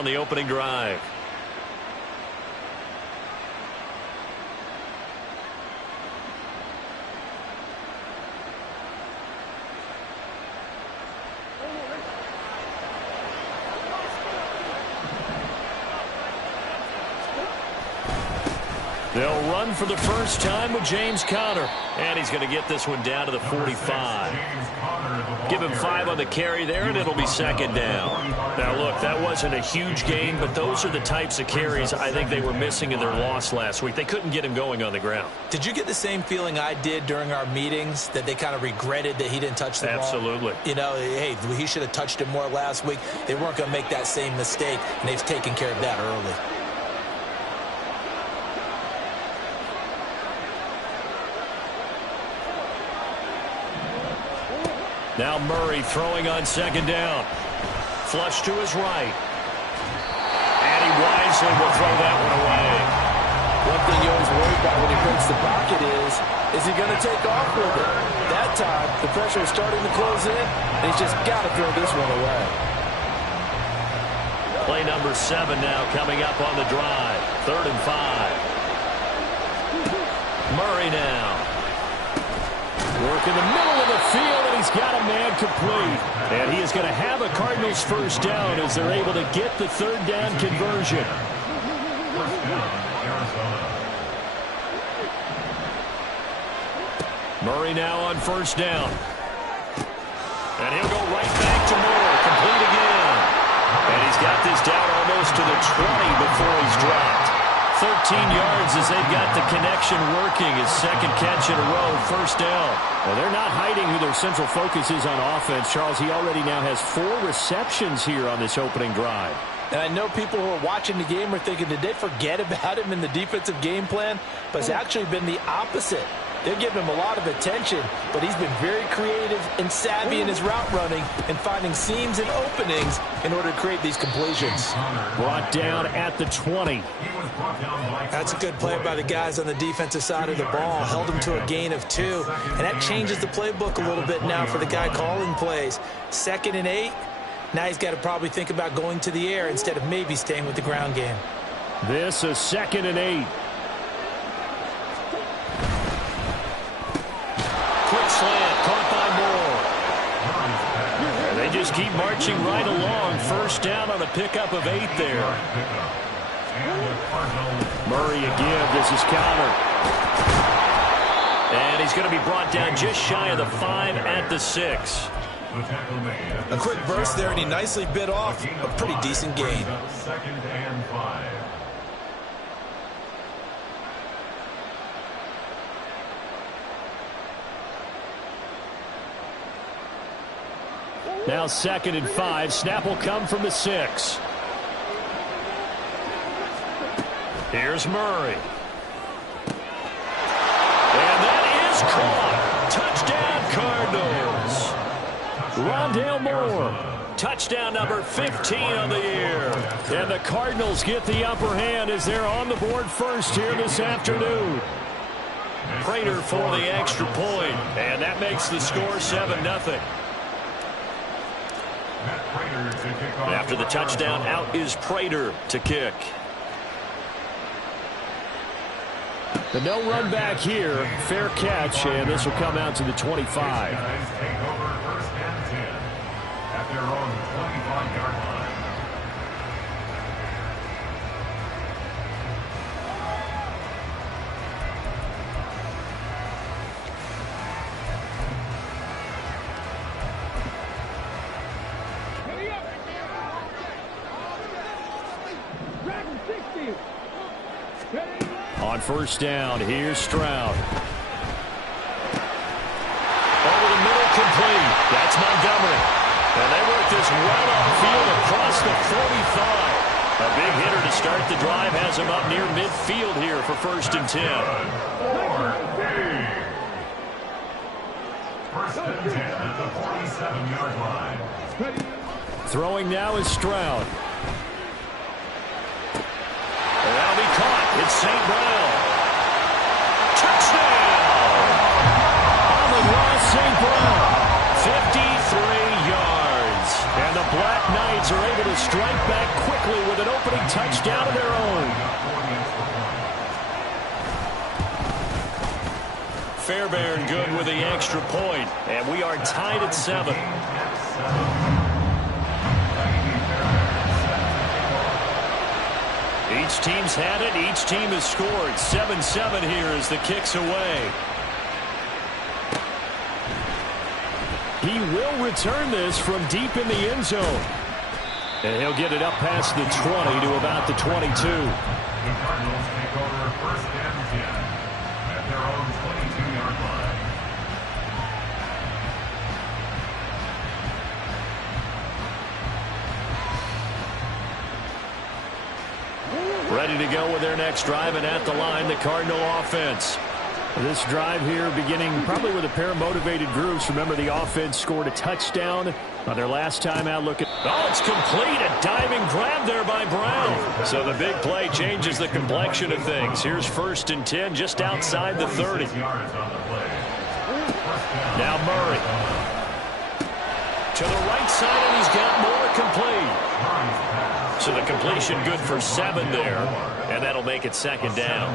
on the opening drive. They'll run for the first time with James Conner. And he's going to get this one down to the 45. Give him 5 on the carry there, and it'll be second down. Now, look, that wasn't a huge gain, but those are the types of carries I think they were missing in their loss last week. They couldn't get him going on the ground. Did you get the same feeling I did during our meetings, that they kind of regretted that he didn't touch the ball? Absolutely. You know, hey, he should have touched it more last week. They weren't going to make that same mistake, and they've taken care of that early. Now Murray throwing on second down. Flush to his right. And he wisely will throw that one away. One thing you always worry about when he breaks the pocket is he going to take off with it? That time, the pressure is starting to close in, and he's just got to throw this one away. Play number 7 now coming up on the drive. 3rd and 5. Murray now. Work in the middle of the field, and he's got a man complete. And he is going to have a Cardinals first down as they're able to get the 3rd down conversion. Murray now on first down. And he'll go right back to Moore. Complete again. And he's got this down almost to the 20 before he's dropped. 13 yards as they've got the connection working. His second catch in a row, first down. Well, they're not hiding who their central focus is on offense. Charles, he already now has 4 receptions here on this opening drive. And I know people who are watching the game are thinking, did they forget about him in the defensive game plan? But it's actually been the opposite. They're giving him a lot of attention, but he's been very creative and savvy in his route running and finding seams and openings in order to create these completions. Brought down at the 20. That's a good play by the guys on the defensive side of the ball. Held him to a gain of 2, and that changes the playbook a little bit now for the guy calling plays. 2nd and 8. Now he's got to probably think about going to the air instead of maybe staying with the ground game. This is 2nd and 8. Slant caught by Moore. And they just keep marching right along. First down on a pickup of 8 there. Murray again. This is Conner. And he's going to be brought down just shy of the 5 at the 6. A quick burst there, and he nicely bit off a pretty decent gain. 2nd and 5. Now 2nd and 5. Snap will come from the 6. Here's Murray. And that is caught. Touchdown, Cardinals. Rondale Moore. Touchdown number 15 on the year. And the Cardinals get the upper hand as they're on the board first here this afternoon. Prater for the extra point. And that makes the score 7-0. After the touchdown, out is Prater to kick. The no run back here. Fair catch, and this will come out to the 25. Take over 1st and 10 at their own 25-yard line. On first down, here's Stroud. Over the middle, complete. That's Montgomery. And they work this right upfield across the 45. A big hitter to start the drive has him up near midfield here for 1st and 10. 1st and 10 at the 47-yard line. Throwing now is Stroud. That'll be caught. It's St. Brown. Touchdown! Amon-Ra St. Brown. 53 yards. And the Black Knights are able to strike back quickly quickly with an opening touchdown of their own. Fairbairn good with the extra point, and we are tied at 7. Each team's had it. Each team has scored. 7-7 here as the kick's away. He will return this from deep in the end zone. And he'll get it up past the 20 to about the 22. The Cardinals take over first and 10 at their own 22-yard line. Ready to go with their next drive, and at the line, the Cardinal offense. This drive here beginning probably with a pair of motivated groups. Remember, the offense scored a touchdown on their last time out. Look at it's complete. A diving grab there by Brown. So the big play changes the complexion of things. Here's 1st and 10 just outside the 30. Now Murray. To the right side, and he's got more complete. So the completion good for 7 there, and that'll make it 2nd down.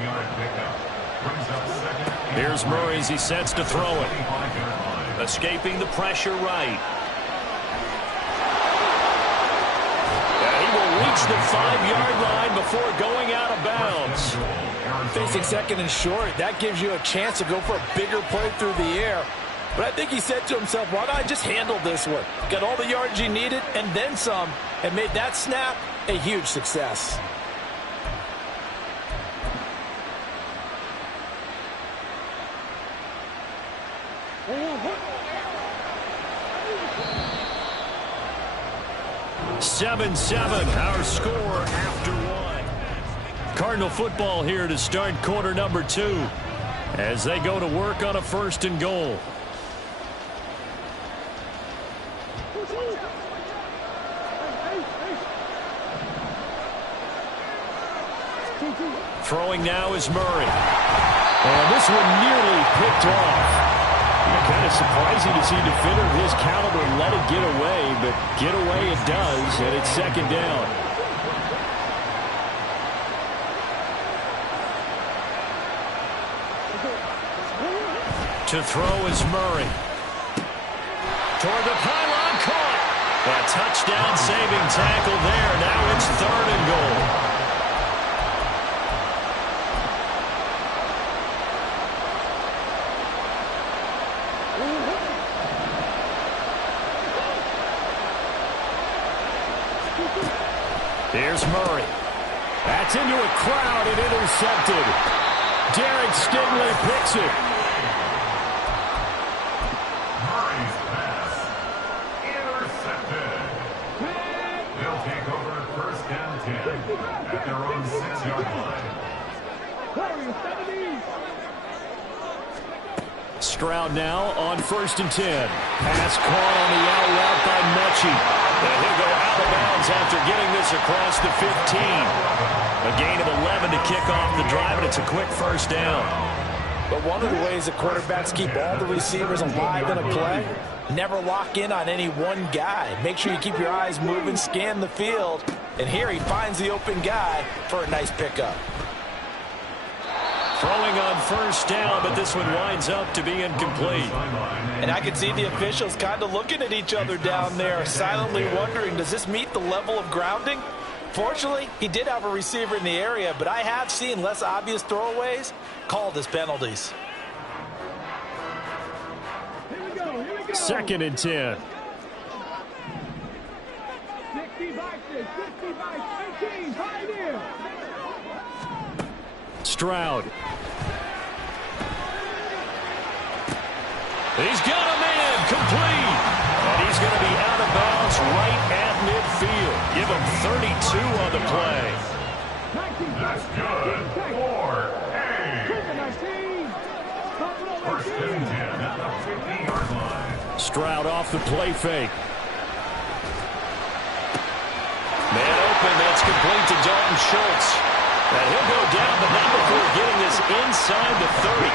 Here's Murray as he sets to throw it. Escaping the pressure right. And he will reach the 5-yard line before going out of bounds. Facing 2nd and short, that gives you a chance to go for a bigger play through the air. But I think he said to himself, why don't I just handle this one? Got all the yards you needed and then some, and made that snap a huge success. Seven, our score after 1. Cardinal football here to start quarter number 2 as they go to work on a 1st and goal. Throwing now is Murray. And this one nearly picked off. Kind of surprising to see a defender of his caliber let it get away, but get away it does, and it's 2nd down. To throw is Murray. Toward the pylon, caught. A touchdown-saving tackle there. Now it's 3rd and goal. Here's Murray. That's into a crowd and intercepted. Derek Stingley picks it. Murray's pass intercepted. They'll take over 1st and 10 at their own 6-yard line. Stroud now on 1st and 10. Pass caught on the out route by Mechie. And he'll go out of bounds after getting this across the 15. A gain of 11 to kick off the drive, and it's a quick 1st down. But one of the ways the quarterbacks keep all the receivers alive in a play, never lock in on any one guy. Make sure you keep your eyes moving, scan the field, and here he finds the open guy for a nice pickup. Throwing on 1st down, but this one winds up to be incomplete. And I can see the officials kind of looking at each other down there, silently wondering, does this meet the level of grounding? Fortunately, he did have a receiver in the area, but I have seen less obvious throwaways called as penalties. 2nd and 10. 18, Stroud. He's got a man complete. And he's going to be out of bounds right at midfield. Give him 32 on the play. That's good. 4 1st and 10 at the 50-yard line. Stroud off the play fake. Man open, that's complete to Dalton Schultz. And he'll go down, but not before getting this inside the 30.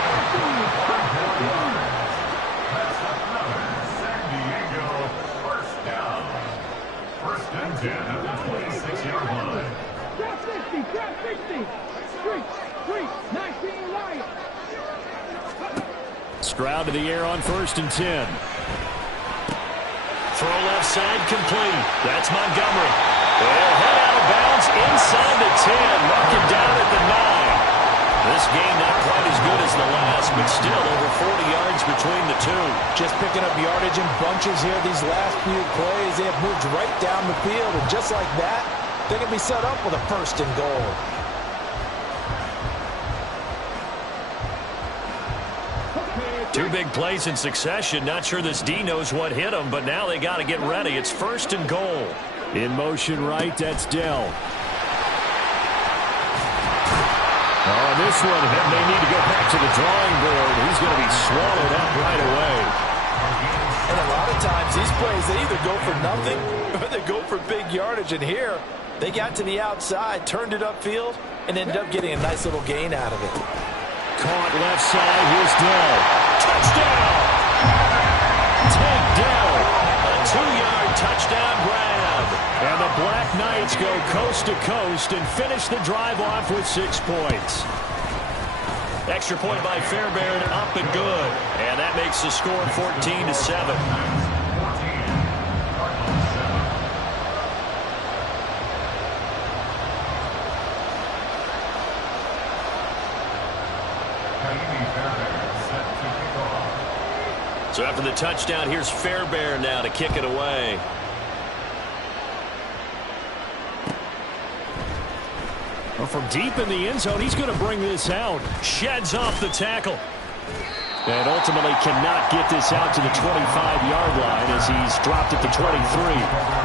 San Diego 1st down. 1st and 10 at the 26-yard line. Trap 60. Street, 19 Lions. Stroud to the air on 1st and 10. Throw left side complete. That's Montgomery. They'll head out of bounds inside the 10. Mark it down at the 9. This game not quite as good as the last, but still over 40 yards between the two. Just picking up yardage in bunches here. These last few plays, they have moved right down the field. And just like that, they can be set up with a 1st and goal. Two big plays in succession. Not sure this D knows what hit him, but now they got to get ready. It's 1st and goal. In motion right, that's Dell. Oh, this one, they need to go back to the drawing board. He's going to be swallowed up right away. And a lot of times, these plays, they either go for nothing or they go for big yardage. And here, they got to the outside, turned it upfield, and ended up getting a nice little gain out of it. Caught left side, here's Dell. Touchdown! Take Dell. A 2-yard touchdown grab. And the Black Knights go coast to coast and finish the drive off with 6 points. Extra point by Fairbairn, up and good. And that makes the score 14-7. So after the touchdown, here's Fairbairn now to kick it away. Well, from deep in the end zone, he's going to bring this out. Sheds off the tackle. And ultimately cannot get this out to the 25-yard line as he's dropped at the 23.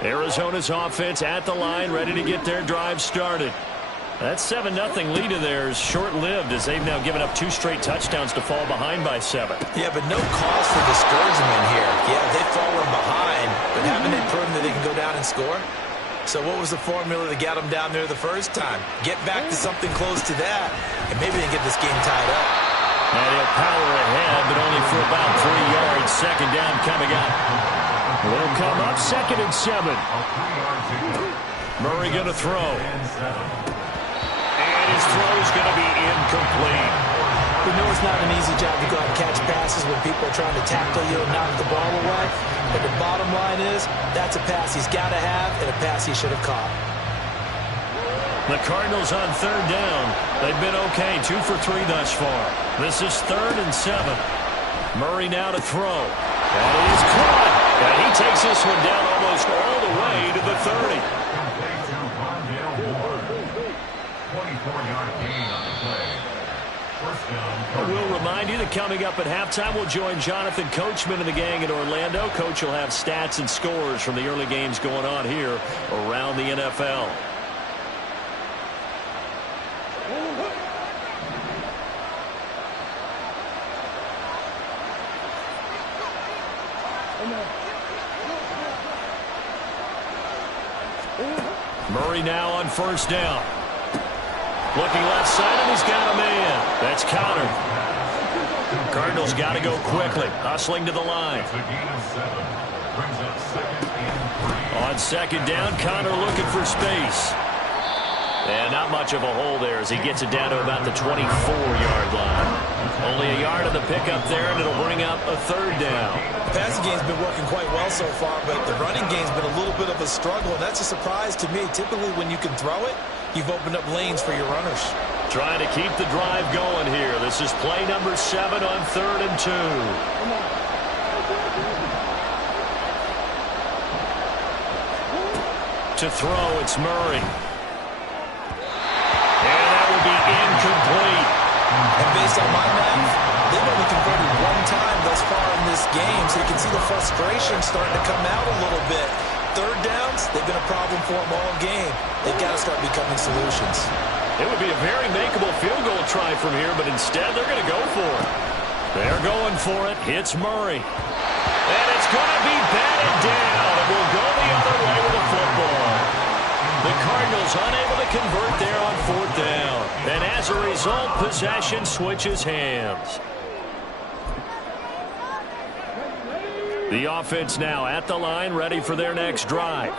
Arizona's offense at the line, ready to get their drive started. That 7-0 lead of theirs short-lived as they've now given up 2 straight touchdowns to fall behind by 7. Yeah, but no cause for discouragement here. Yeah, they've fallen behind, but haven't they proven that they can go down and score? So what was the formula that got them down there the first time? Get back to something close to that, and maybe they get this game tied up. And he'll power ahead, but only for about 3 yards. 2nd down coming up. Will come up 2nd and 7. Murray going to throw. And his throw is going to be incomplete. We know it's not an easy job to go out and catch passes when people are trying to tackle you and knock the ball away. But the bottom line is, that's a pass he's got to have and a pass he should have caught. The Cardinals on 3rd down. They've been okay, 2 for 3 thus far. This is 3rd and 7. Murray now to throw. And it is caught. And he takes this one down almost all the way to the 30. 24-yard gain on the play. First down. We'll remind you that coming up at halftime, we'll join Jonathan Coachman and the gang in Orlando. Coach will have stats and scores from the early games going on here around the NFL. Murray now on 1st down. Looking left side, and he's got a man. That's Connor. Cardinals got to go quickly. Hustling to the line. On 2nd down, Connor looking for space. And not much of a hole there as he gets it down to about the 24-yard line. Only a yard of the pickup there, and it'll bring up a 3rd down. The passing game's been working quite well so far, but the running game's been a little bit of a struggle, and that's a surprise to me. Typically, when you can throw it, you've opened up lanes for your runners. Trying to keep the drive going here. This is play number 7 on 3rd and 2. To throw, it's Murray. And that will be incomplete. And based on my math, they've only converted 1 time thus far in this game, so you can see the frustration starting to come out a little bit. 3rd downs, they've been a problem for them all game. They've got to start becoming solutions. It would be a very makeable field goal try from here, but instead they're going to go for it. They're going for it. It's Murray. And it's going to be batted down. It will go the other way with the football. The Cardinals unable to convert there on 4th down. And as a result, possession switches hands. The offense now at the line, ready for their next drive.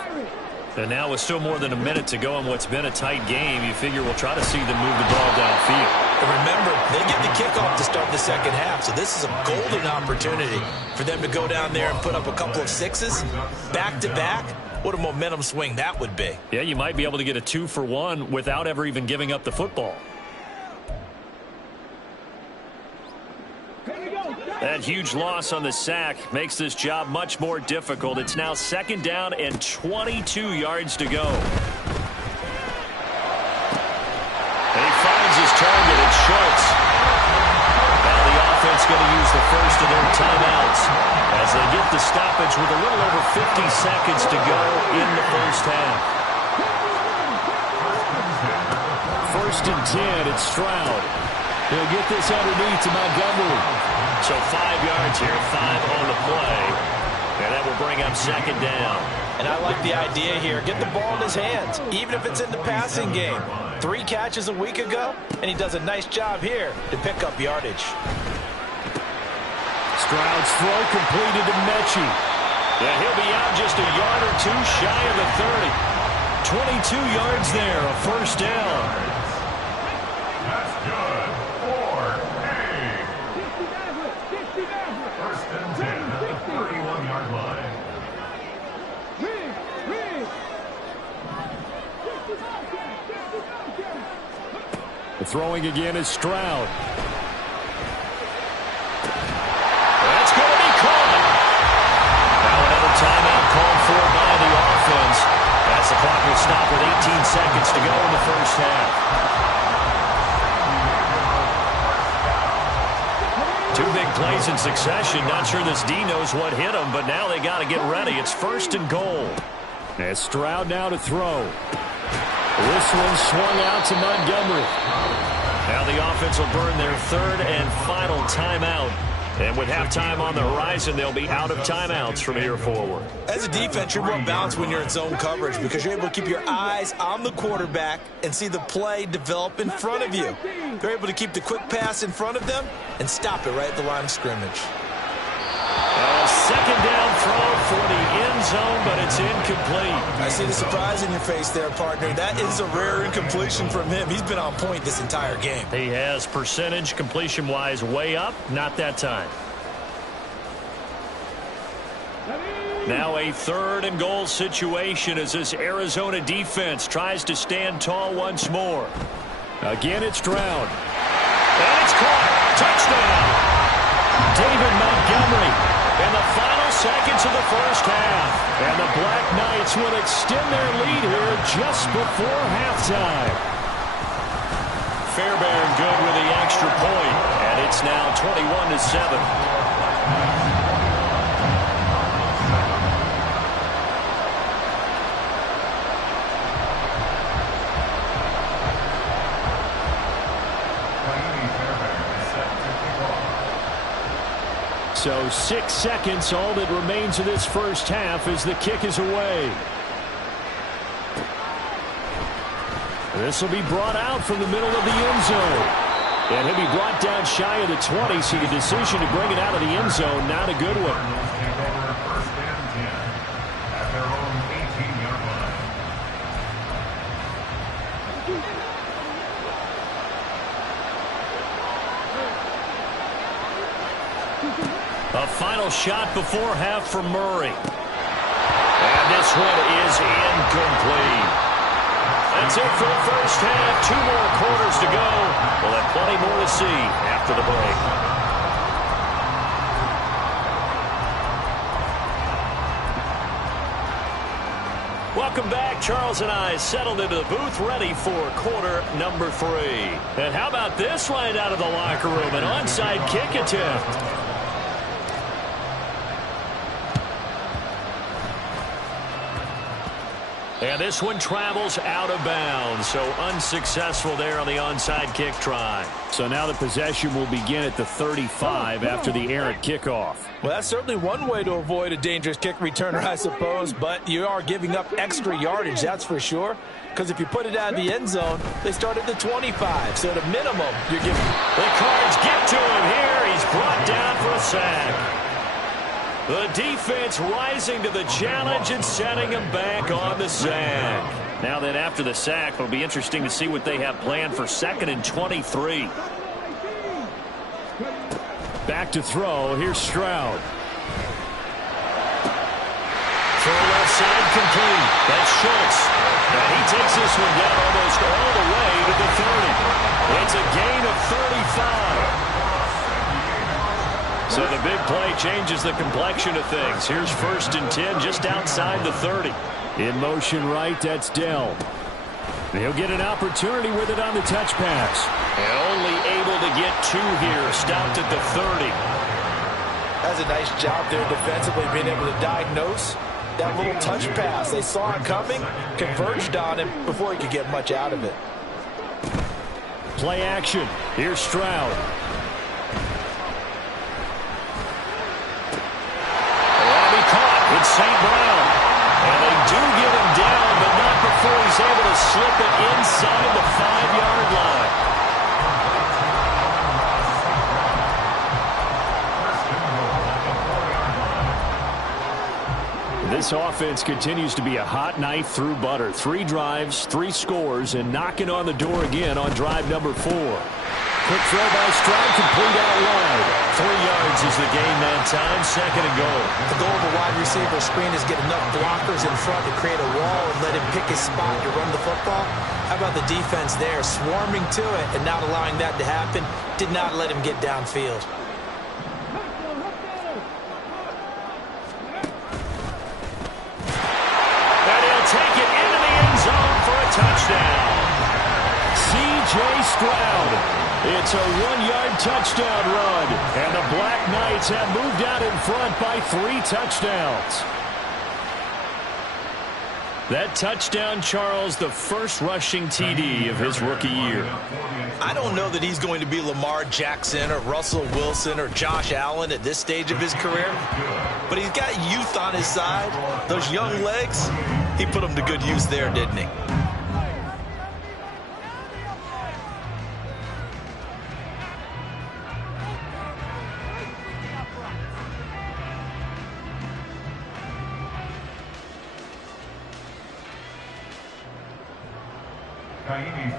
And now with still more than a minute to go in what's been a tight game, you figure we'll try to see them move the ball downfield. And remember, they get the kickoff to start the second half, so this is a golden opportunity for them to go down there and put up a couple of sixes back-to-back. What a momentum swing that would be. Yeah, you might be able to get a 2-for-1 without ever even giving up the football. That huge loss on the sack makes this job much more difficult. It's now 2nd down and 22 yards to go. And he finds his target. It's Schultz. Now the offense going to use the first of their timeouts as they get the stoppage with a little over 50 seconds to go in the first half. 1st and 10, it's Stroud. He'll get this underneath to Montgomery. So 5 yards here, 5 on the play. And that will bring up 2nd down. And I like the idea here. Get the ball in his hands, even if it's in the passing game. 3 catches a week ago, and he does a nice job here to pick up yardage. Stroud's throw completed to Mechie. Yeah, he'll be out just a yard or 2 shy of the 30. 22 yards there, a 1st down. That's good. 1st and 10 at the 31-yard line. The throwing again is Stroud. That's going to be caught. Now another timeout called for by the offense as the clock will stop with 18 seconds to go in the first half. 2 big plays in succession. Not sure this D knows what hit him, but now they got to get ready. It's 1st and goal. And Stroud now to throw. This one swung out to Montgomery. Now the offense will burn their 3rd and final timeout. And with halftime on the horizon, they'll be out of timeouts from here forward. As a defense, you're more balanced when you're in zone coverage because you're able to keep your eyes on the quarterback and see the play develop in front of you. They're able to keep the quick pass in front of them and stop it right at the line of scrimmage. A 2nd down throw for the end zone, but it's incomplete. I see the surprise in your face there, partner. That is a rare incompletion from him. He's been on point this entire game. He has percentage completion-wise way up, not that time. Now a 3rd and goal situation as this Arizona defense tries to stand tall once more. Again, it's Stroud. And it's caught. Touchdown. David Montgomery in the final seconds of the first half. And the Black Knights will extend their lead here just before halftime. Fairbairn good with the extra point, and it's now 21-7. So 6 seconds, all that remains of this first half as the kick is away. This will be brought out from the middle of the end zone. And he'll be brought down shy of the 20, so the decision to bring it out of the end zone, not a good one. 1st and 10 at their own 18-yard line. A final shot before half for Murray. And this one is incomplete. That's it for the first half. 2 more quarters to go. We'll have plenty more to see after the break. Welcome back. Charles and I settled into the booth ready for quarter number 3. And how about this right out of the locker room? An onside kick attempt. And this one travels out of bounds, so unsuccessful there on the onside kick try. So now the possession will begin at the 35 after the errant kickoff. Well, that's certainly one way to avoid a dangerous kick returner, I suppose, but you are giving up extra yardage, that's for sure. Because if you put it out of the end zone, they start at the 25. So at a minimum, you're giving... The Cards get to him here. He's brought down for a sack. The defense rising to the challenge and setting him back on the sack. Now then, after the sack, it'll be interesting to see what they have planned for 2nd and 23. Back to throw. Here's Stroud. Throw left side complete. That's Schultz. And he takes this one down almost all the way to the 30. It's a gain of 35. So the big play changes the complexion of things. Here's 1st and 10 just outside the 30. In motion right, that's Dell. He'll get an opportunity with it on the touch pass. And only able to get 2 here. Stopped at the 30. That's a nice job there defensively, being able to diagnose that little touch pass. They saw it coming, converged on him before he could get much out of it. Play action. Here's Stroud. It's St. Brown. And they do get him down, but not before he's able to slip it inside the 5-yard line. This offense continues to be a hot knife through butter. 3 drives, 3 scores, and knocking on the door again on drive number 4. Quick throw by Stroud, complete out wide. 3 yards is the gain that time, 2nd and goal. The goal of a wide receiver screen is get enough blockers in front to create a wall and let him pick his spot to run the football. How about the defense there, swarming to it and not allowing that to happen? Did not let him get downfield. And he'll take it into the end zone for a touchdown. C.J. Stroud. It's a 1-yard touchdown run, and the Black Knights have moved out in front by 3 touchdowns. That touchdown, Charles, the first rushing TD of his rookie year. I don't know that he's going to be Lamar Jackson or Russell Wilson or Josh Allen at this stage of his career, but he's got youth on his side. Those young legs, he put them to good use there, didn't he?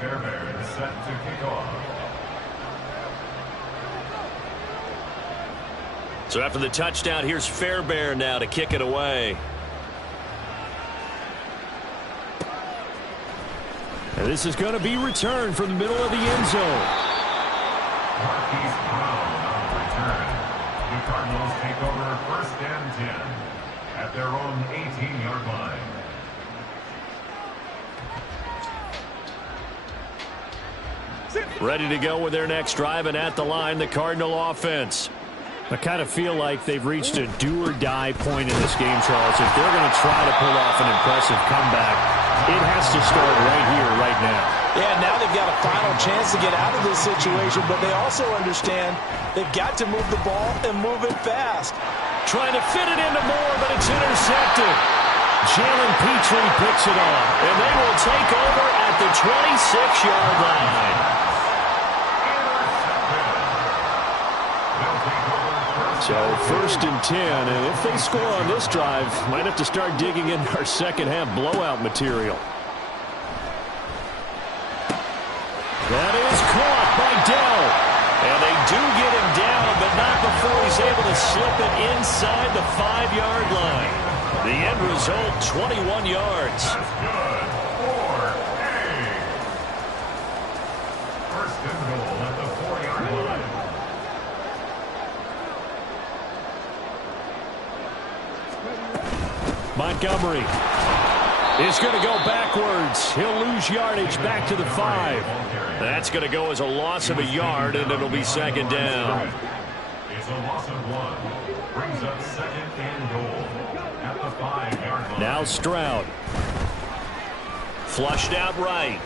Fairbairn is set to kick off. So after the touchdown, here's Fairbairn now to kick it away. And this is going to be returned from the middle of the end zone. Marquise Brown on return. The Cardinals take over 1st and 10 at their own 18-yard line. Ready to go with their next drive, and at the line, the Cardinal offense. I kind of feel like they've reached a do-or-die point in this game, Charles. If they're going to try to pull off an impressive comeback, it has to start right here, right now. Yeah, now they've got a final chance to get out of this situation, but they also understand they've got to move the ball and move it fast. Trying to fit it into Moore, but it's intercepted. Jalen Petrie picks it off. And they will take over at the 26-yard line. So 1st and 10, and if they score on this drive, might have to start digging in our second-half blowout material. That is caught by Dell. And they do get him down, but not before he's able to slip it inside the 5-yard line. The end result, 21 yards. That's good. 4A. 1st and goal at the 4-yard line. Montgomery is going to go backwards. He'll lose yardage back to the 5. That's going to go as a loss of a yard, and it'll be 2nd down. It's a loss of 1. Brings up 2nd and goal at the 5-yard line. Now Stroud. Flushed out right.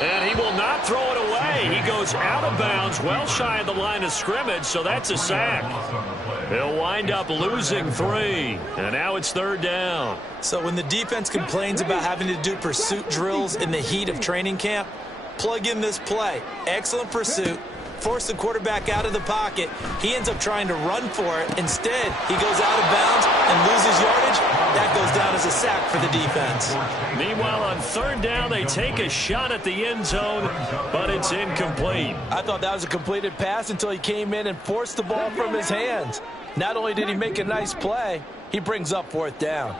And he will not throw it away. He goes out of bounds, well shy of the line of scrimmage, so that's a sack. He'll wind up losing 3. And now it's 3rd down. So when the defense complains about having to do pursuit drills in the heat of training camp, plug in this play. Excellent pursuit. Force the quarterback out of the pocket. He ends up trying to run for it. Instead, he goes out of bounds and loses yardage. That goes down as a sack for the defense. Meanwhile, on 3rd down, they take a shot at the end zone, but it's incomplete. I thought that was a completed pass until he came in and forced the ball from his hands. Not only did he make a nice play, he brings up 4th down.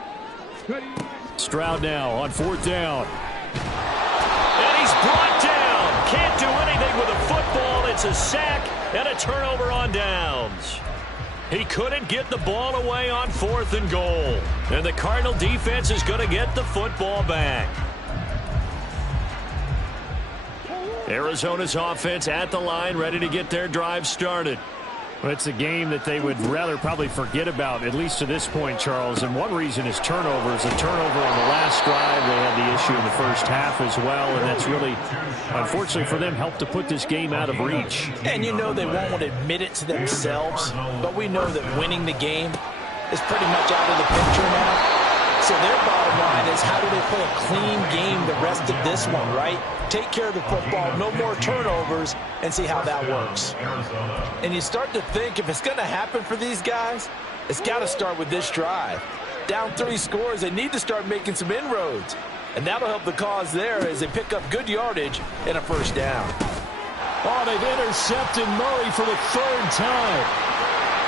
Stroud now on 4th down. And he's brought down. Can't do anything with a football. It's a sack and a turnover on downs. He couldn't get the ball away on 4th and goal. And the Cardinal defense is going to get the football back. Arizona's offense at the line, ready to get their drive started. Well, it's a game that they would rather probably forget about, at least to this point, Charles. And one reason is turnovers. A turnover on the last drive. They had the issue in the first half as well. And that's really, unfortunately for them, helped to put this game out of reach. And you know they won't admit it to themselves. But we know that winning the game is pretty much out of the picture now. So their bottom line is, how do they play a clean game the rest of this one, right? Take care of the football, no more turnovers, and see how that works. And you start to think, if it's going to happen for these guys, it's got to start with this drive. Down 3 scores, they need to start making some inroads. And that'll help the cause there as they pick up good yardage and a 1st down. Oh, they've intercepted Murray for the 3rd time.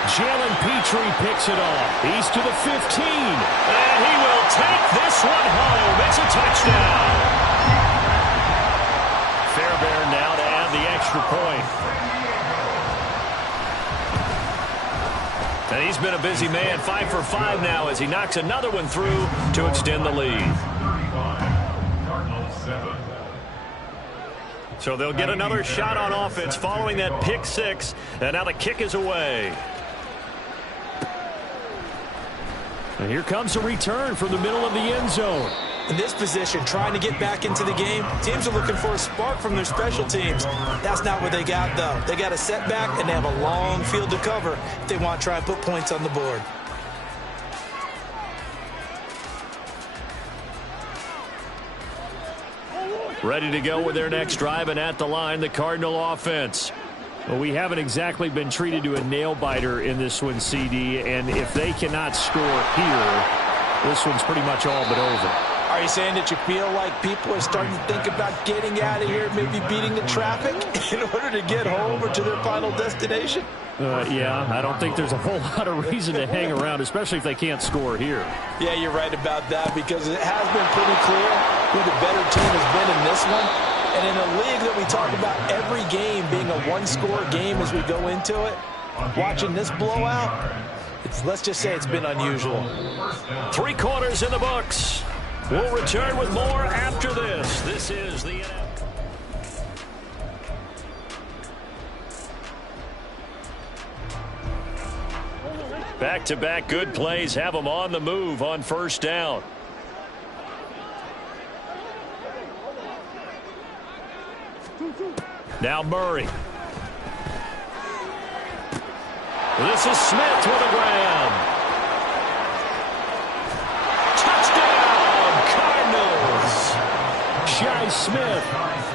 Jalen Petrie picks it off. He's to the 15. And he will take this one home. It's a touchdown. Fairbairn now to add the extra point. And he's been a busy man, 5 for 5 now as he knocks another one through to extend the lead. So they'll get another shot on offense following that pick 6. And now the kick is away. And here comes a return from the middle of the end zone. In this position, trying to get back into the game, teams are looking for a spark from their special teams. That's not what they got, though. They got a setback, and they have a long field to cover if they want to try and put points on the board. Ready to go with their next drive, and at the line, the Cardinal offense. Well, we haven't exactly been treated to a nail-biter in this one, CD, and if they cannot score here, this one's pretty much all but over. Are you saying that you feel like people are starting to think about getting out of here, maybe beating the traffic in order to get home or to their final destination? Yeah, I don't think there's a whole lot of reason to hang around, especially if they can't score here. Yeah, you're right about that, because it has been pretty clear who the better team has been in this one. And in a league that we talk about every game being a one-score game as we go into it, watching this blowout, let's just say it's been unusual. 3 quarters in the books. We'll return with more after this. This is the NFL. Back-to-back good plays have them on the move on 1st down. Now Murray. This is Smith with a grab. Touchdown, Cardinals. Shi Smith,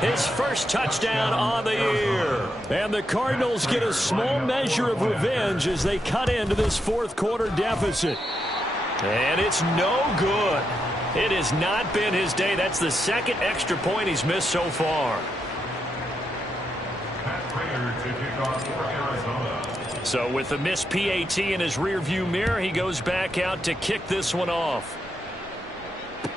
his first touchdown on the year. And the Cardinals get a small measure of revenge as they cut into this 4th quarter deficit. And it's no good. It has not been his day. That's the 2nd extra point he's missed so far. So with the missed PAT in his rearview mirror, he goes back out to kick this one off.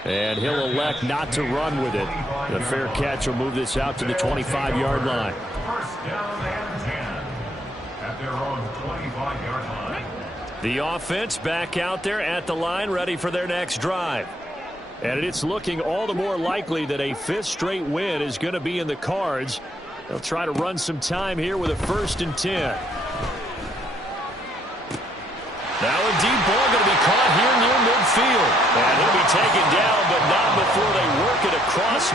And he'll elect not to run with it. The fair catch will move this out to the 25-yard line. 1st down and 10 at their own 25-yard line. The offense back out there at the line, ready for their next drive. And it's looking all the more likely that a 5th straight win is going to be in the cards. They'll try to run some time here with a 1st and 10. Now a deep ball going to be caught here near midfield. And he'll be taken down, but not before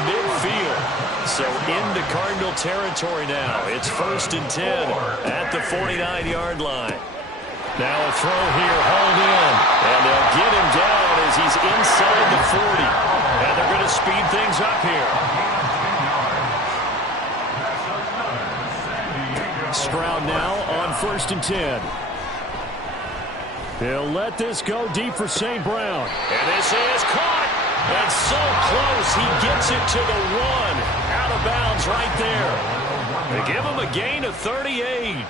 midfield. So into Cardinal territory now. It's 1st and 10 at the 49-yard line. Now a throw here, hauled in. And they'll get him down as he's inside the 40. And they're going to speed things up here. Stroud now on 1st and 10. He'll let this go deep for St. Brown. And this is caught. And so close, he gets it to the 1. Out of bounds right there. They give him a gain of 38.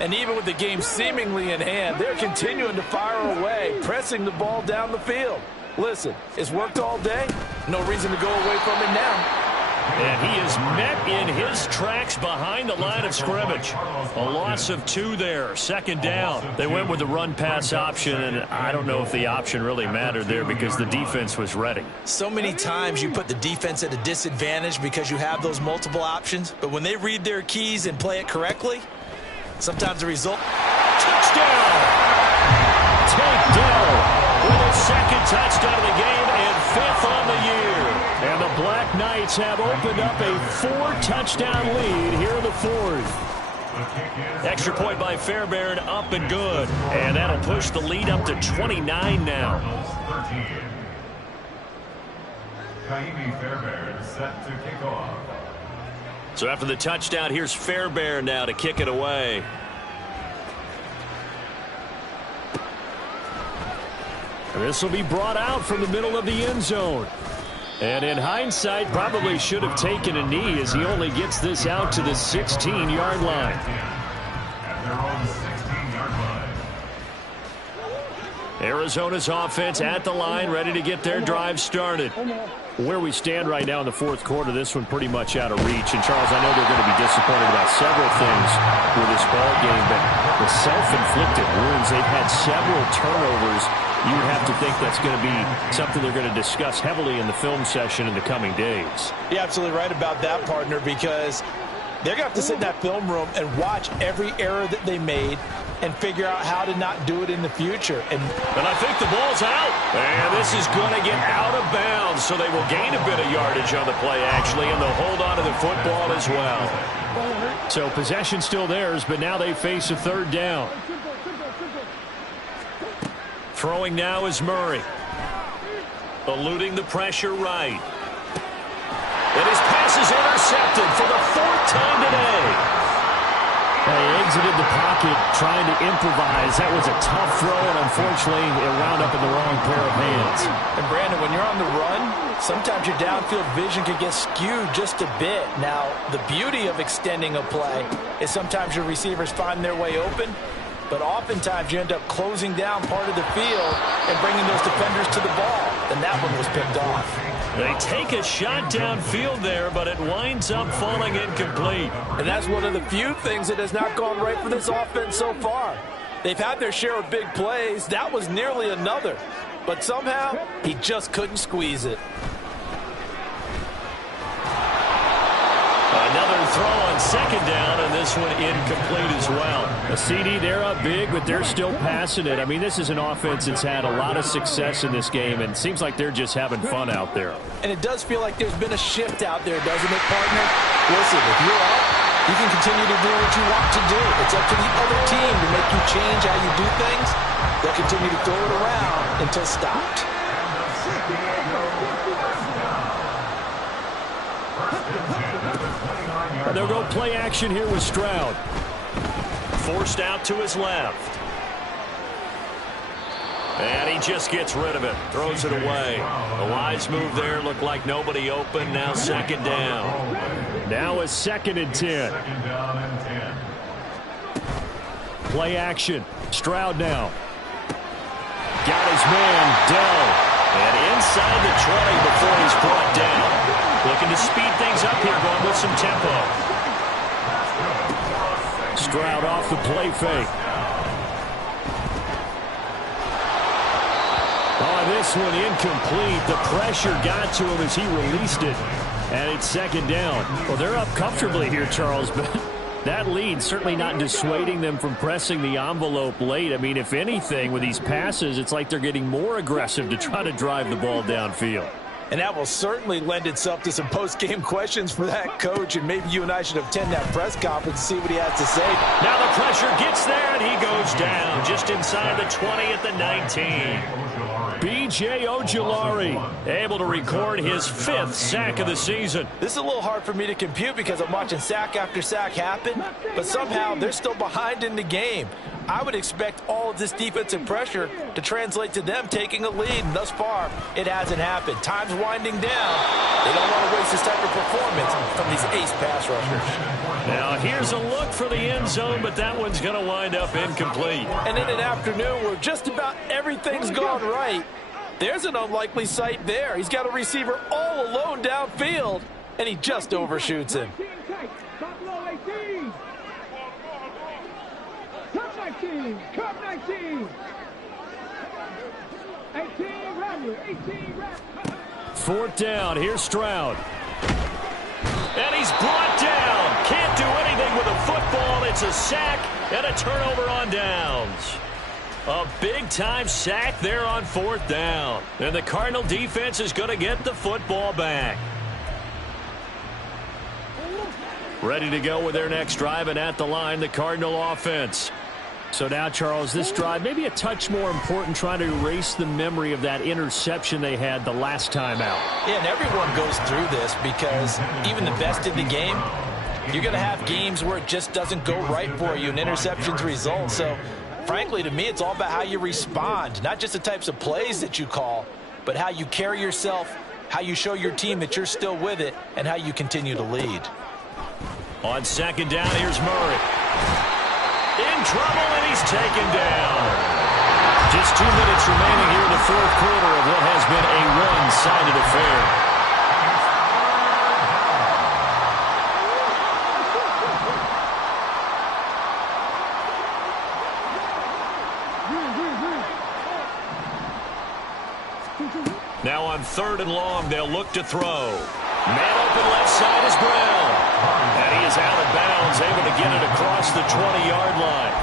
And even with the game seemingly in hand, they're continuing to fire away, pressing the ball down the field. Listen, it's worked all day. No reason to go away from it now. And he is met in his tracks behind the line of scrimmage. A loss of 2 there, 2nd down. They went with the run-pass option, and I don't know if the option really mattered there because the defense was ready. So many times you put the defense at a disadvantage because you have those multiple options, but when they read their keys and play it correctly, sometimes the result... Touchdown! Take Dell with his 2nd touchdown of the game and 5th on the year. And the Black Knights have opened up a 4-touchdown lead here in the 4th. Extra point by Fairbairn, up and good. And that'll push the lead up to 29 now. Fairbairn set to kick off. So after the touchdown, here's Fairbairn now to kick it away. This will be brought out from the middle of the end zone. And in hindsight, probably should have taken a knee as he only gets this out to the 16-yard line. At their own 16-yard line. Arizona's offense at the line, ready to get their drive started. Where we stand right now in the 4th quarter, this one pretty much out of reach. And, Charles, I know they're going to be disappointed about several things with this ball game, but the self-inflicted wounds, they've had several turnovers. You would have to think that's going to be something they're going to discuss heavily in the film session in the coming days. You're absolutely right about that, partner, because they're going to have to sit in that film room and watch every error that they made and figure out how to not do it in the future. And I think the ball's out. And this is going to get out of bounds, so they will gain a bit of yardage on the play, actually, and they'll hold on to the football as well. So possession still theirs, but now they face a 3rd down. Throwing now is Murray. Eluding the pressure right. And his pass is intercepted for the 4th time today. They exited the pocket trying to improvise. That was a tough throw, and unfortunately, it wound up in the wrong pair of hands. And, Brandon, when you're on the run, sometimes your downfield vision can get skewed just a bit. Now, the beauty of extending a play is sometimes your receivers find their way open, but oftentimes you end up closing down part of the field and bringing those defenders to the ball. And that one was picked off. They take a shot downfield there, but it winds up falling incomplete. And that's one of the few things that has not gone right for this offense so far. They've had their share of big plays. That was nearly another. But somehow, he just couldn't squeeze it. Another throw on 2nd down, and this one incomplete as well. A CD, they're up big, but they're still passing it. I mean, this is an offense that's had a lot of success in this game, and it seems like they're just having fun out there. And it does feel like there's been a shift out there, doesn't it, partner? Listen, if you're up, you can continue to do what you want to do. It's up to the other team to make you change how you do things. They'll continue to throw it around until stopped. They'll go play action here with Stroud. Forced out to his left. And he just gets rid of it. Throws it away. A wise move there. Looked like nobody open. Now 2nd down. Now a 2nd and 10. Play action. Stroud now. Got his man, Dell. And inside the 20 before he's brought down. Looking to speed things up here, going with some tempo. Stroud off the play fake. Oh, this one incomplete. The pressure got to him as he released it. And it's 2nd down. Well, they're up comfortably here, Charles, but that lead certainly not dissuading them from pressing the envelope late. I mean, if anything, with these passes, it's like they're getting more aggressive to try to drive the ball downfield. And that will certainly lend itself to some post-game questions for that coach, and maybe you and I should attend that press conference and see what he has to say. Now the pressure gets there, and he goes down just inside the 20 at the 19. B.J. Ojulari able to record his 5th sack of the season. This is a little hard for me to compute because I'm watching sack after sack happen, but somehow they're still behind in the game. I would expect all of this defensive pressure to translate to them taking a lead, and thus far, it hasn't happened. Time's winding down. They don't want to waste this type of performance from these ace pass rushers. Now, here's a look for the end zone, but that one's going to wind up incomplete. And in an afternoon where just about everything's gone right, there's an unlikely sight there. He's got a receiver all alone downfield, and he just overshoots him. 19, cut 19. 18, Rattler, 18, Rattler. 4th down, here's Stroud. And he's brought down. Can't do anything with a football. It's a sack and a turnover on downs. A big-time sack there on 4th down. And the Cardinal defense is going to get the football back. Ready to go with their next drive, and at the line, the Cardinal offense. So now, Charles, this drive maybe a touch more important, trying to erase the memory of that interception they had the last time out. Yeah, and everyone goes through this because even the best in the game, you're going to have games where it just doesn't go right for you and interceptions result. So, frankly, to me, it's all about how you respond, not just the types of plays that you call, but how you carry yourself, how you show your team that you're still with it, and how you continue to lead. On 2nd down, here's Murray. In trouble, and he's taken down. Just 2 minutes remaining here in the 4th quarter of what has been a one-sided affair. Now on 3rd and long, they'll look to throw. Man open left side is Brown. And he is out of bounds, able to get it across the 20-yard line.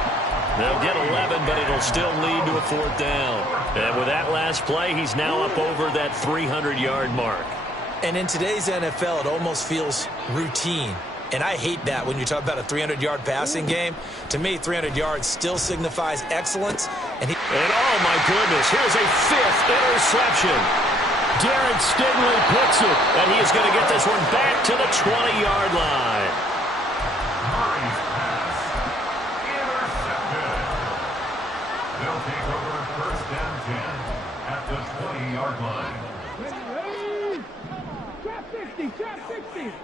They'll get 11, but it'll still lead to a 4th down. And with that last play, he's now up over that 300-yard mark. And in today's NFL, it almost feels routine. And I hate that when you talk about a 300-yard passing game. To me, 300 yards still signifies excellence. And oh, my goodness, here's a 5th interception. Derek Stingley picks it, and he is going to get this one back to the 20-yard line. Murray's pass intercepted. They'll take over 1st and 10 at the 20-yard line. Ready? Trap 60, trap 60.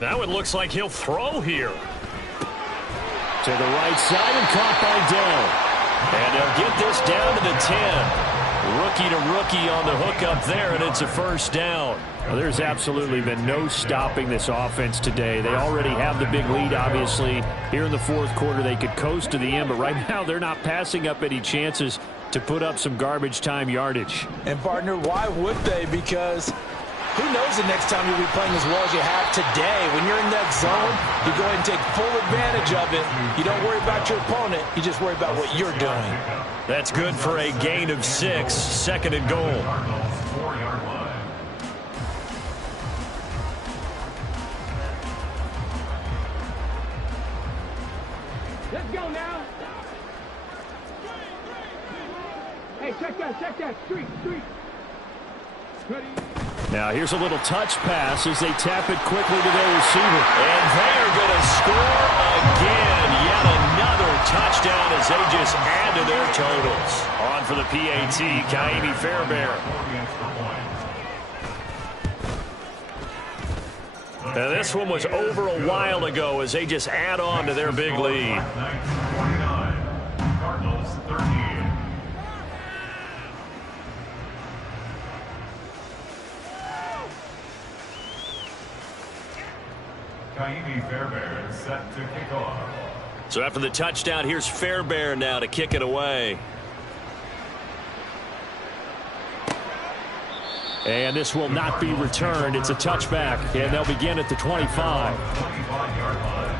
That one looks like he'll throw here. To the right side and caught by Dell. And they'll get this down to the 10. Rookie to rookie on the hook up there, and it's a 1st down. Well, there's absolutely been no stopping this offense today. They already have the big lead, obviously. Here in the 4th quarter, they could coast to the end, but right now they're not passing up any chances to put up some garbage time yardage. And, partner, why would they? Because who knows the next time you'll be playing as well as you have today. When you're in that zone, you go ahead and take full advantage of it. You don't worry about your opponent. You just worry about what you're doing. That's good for a gain of 6, 2nd and goal. Let's go now. Hey, check that. Street. Ready? Now here's a little touch pass as they tap it quickly to their receiver. And they're going to score again. Yet another touchdown as they just add to their totals. On for the PAT, Kaimi Fairbairn. Now this one was over a while ago as they just add on to their big lead. Cardinals 13. Kaimi Fairbairn set to kick off. So after the touchdown, here's Fairbairn now to kick it away. And this will not be returned. It's a touchback, and they'll begin at the 25. 25-yard line.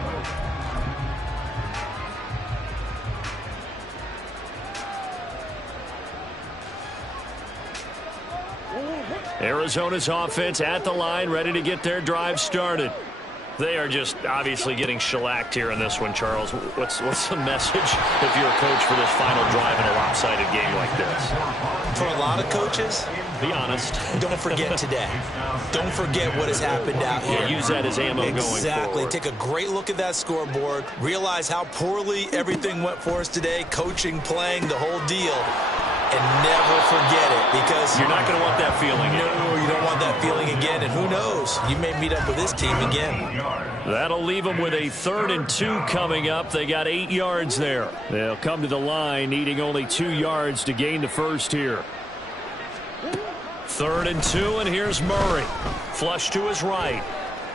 Arizona's offense at the line, ready to get their drive started. They are just obviously getting shellacked here in this one, Charles. What's the message if you're a coach for this final drive in a lopsided game like this? For a lot of coaches, be honest. Don't forget today. Don't forget what has happened out here. Yeah, use that as ammo going forward. Exactly. Take a great look at that scoreboard. Realize how poorly everything went for us today. Coaching, playing, the whole deal. And never forget it, because you're not going to want that feeling again. No, you don't want that feeling again. And who knows? You may meet up with this team again. That'll leave them with a 3rd and 2 coming up. They got 8 yards there. They'll come to the line needing only 2 yards to gain the first here. 3rd and 2, and here's Murray. Flush to his right.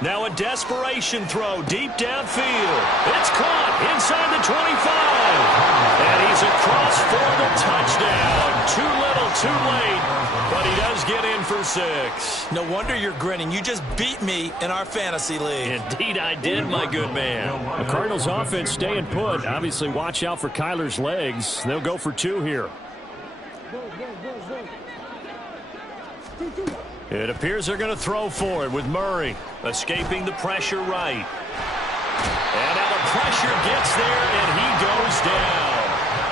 Now a desperation throw deep downfield. It's caught inside the 25. And he's across for the touchdown. Too little, too late. But he does get in for 6. No wonder you're grinning. You just beat me in our fantasy league. Indeed I did, my good man. The Cardinals offense staying put. Obviously watch out for Kyler's legs. They'll go for 2 here. It appears they're going to throw for it with Murray escaping the pressure right. And now the pressure gets there, and he goes down.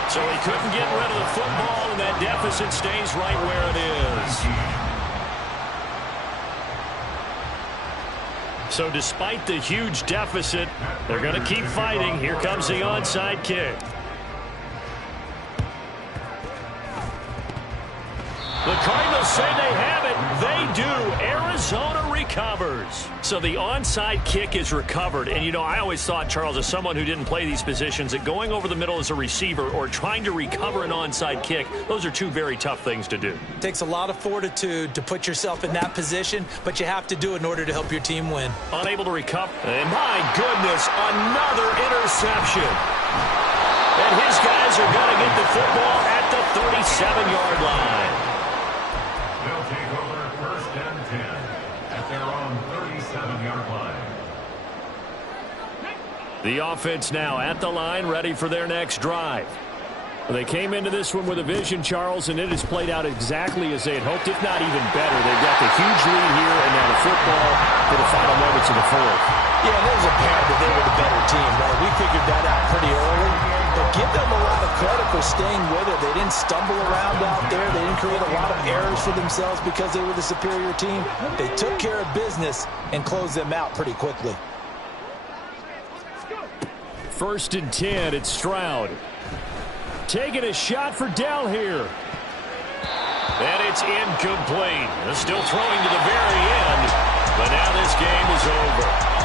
So he couldn't get rid of the football, and that deficit stays right where it is. So despite the huge deficit, they're going to keep fighting. Here comes the onside kick. The Cardinals say they have it. They do. Arizona recovers. So the onside kick is recovered. And, you know, I always thought, Charles, as someone who didn't play these positions, that going over the middle as a receiver or trying to recover an onside kick, those are 2 very tough things to do. It takes a lot of fortitude to put yourself in that position, but you have to do it in order to help your team win. Unable to recover. And, my goodness, another interception. And his guys are going to get the football at the 37-yard line. They'll take over 1st and 10 at their own 37-yard line. The offense now at the line, ready for their next drive. Well, they came into this one with a vision, Charles, and it has played out exactly as they had hoped, if not even better. They've got the huge lead here, and now the football for the final moments of the 4th. Yeah, and it was apparent that they were the better team, right? We figured that out pretty early. But give them a lot of credit for staying with it. They didn't stumble around out there. They didn't create a lot of errors for themselves because they were the superior team. They took care of business and closed them out pretty quickly. 1st and 10, it's Stroud. Taking a shot for Dell here. And it's incomplete. They're still throwing to the very end. But now this game is over.